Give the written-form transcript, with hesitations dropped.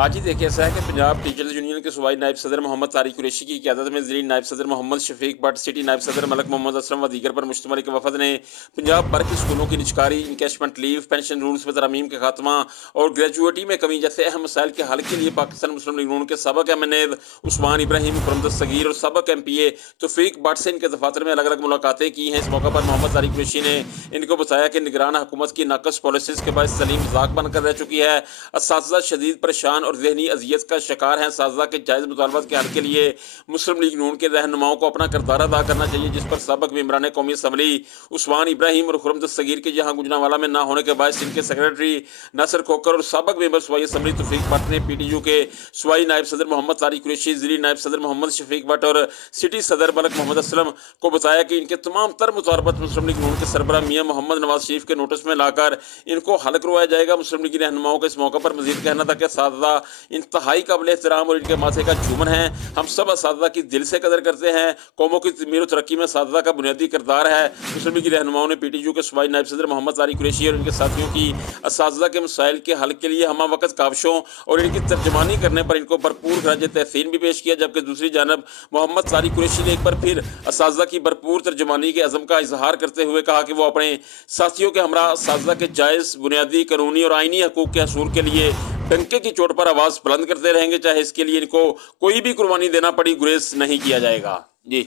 آج ہی دیکھیں ایسا ہے کہ پنجاب ٹیچرز یونین کے صوبائی نائب صدر محمد طارق قریشی کی قیادت میں ضلعی نائب صدر محمد شفیق بٹ، سٹی نائب صدر ملک محمد اسلم و دیگر پر مشتمل ایک وفد نے پنجاب بھر کے اسکولوں کی نجکاری، انکیشمنٹ لیو، پینشن رولز میں ترامیم کے خاتمہ اور گریجویٹی میں کمی جیسے اہم مسائل کے حل کے لیے پاکستان مسلم لیگ نون کے سابق ایم این اے عثمان ابراہیم، خرم دستگیر اور سابق ایم پی اے توفیق بٹ سے ان کے دفاتر میں الگ الگ ملاقاتیں کی ہیں۔ اس موقع پر محمد طارق قریشی نے ان کو بتایا کہ نگران حکومت کی ناقص پالیسیز کے باعث تعلیم مذاق بن کر رہ چکی ہے، اساتذہ شدید پریشان اور ذہنی اذیت کا شکار ہیں۔ اساتذہ کے جائز مطالبات کے حل کے لیے مسلم لیگ نون کے رہنماؤں کو اپنا کردار ادا کرنا چاہیے، جس پر سابق ممبران قومی اسمبلی عثمان ابراہیم اور خرم دستگیر کے یہاں گوجرانوالہ میں نہ ہونے کے باعث ان کے سیکریٹری ناصر کھوکر اور سابق ممبر صوبائی اسمبلی توفیق بٹ نے پی ٹی یو کے صوبائی نائب صدر محمد طارق قریشی، ضلعی نائب صدر محمد شفیق بٹ اور سٹی صدر ملک محمد اسلم کو بتایا کہ ان کے تمام تر مطالبات مسلم لیگ نون کے سربراہ میاں محمد نواز شریف کے نوٹس میں لا کر ان کو حل کروایا جائے گا۔ مسلم لیگی رہنماؤں کا اس موقع پر مزید کہنا تھا کہ اساتذہ انتہائی قابل احترام اور ان کے ماتھے کا جھومن ہیں۔ ہم سب اساتذہ کی دل سے قدر کرتے ہیں۔ قوموں کی تعمیر و ترقی میں اساتذہ کا بنیادی کردار ہے۔ مسلم لیگی رہنماؤں نے پی ٹی یو کے صوبائی نائب صدر محمد طارق قریشی اور ان کے ساتھیوں کی اساتذہ کے مسائل کے حل کے لیے ہمہ وقت کاوشوں اور ان کی ترجمانی کرنے پر ان کو بھرپور خراج تحسین بھی پیش کیا، جبکہ دوسری جانب محمد طارق قریشی نے ایک بار پھر اساتذہ کی بھرپور ترجمانی کے عزم کا اظہار کرتے ہوئے کہا کہ وہ اپنے ساتھیوں کے ہمراہ اساتذہ کے جائز بنیادی قانونی اور آئینی حقوق کے حصول کے لیے ڈنکے کی چوٹ پر آواز بلند کرتے رہیں گے، چاہے اس کے لیے ان کو کوئی بھی قربانی دینا پڑی، گریز نہیں کیا جائے گا۔ جی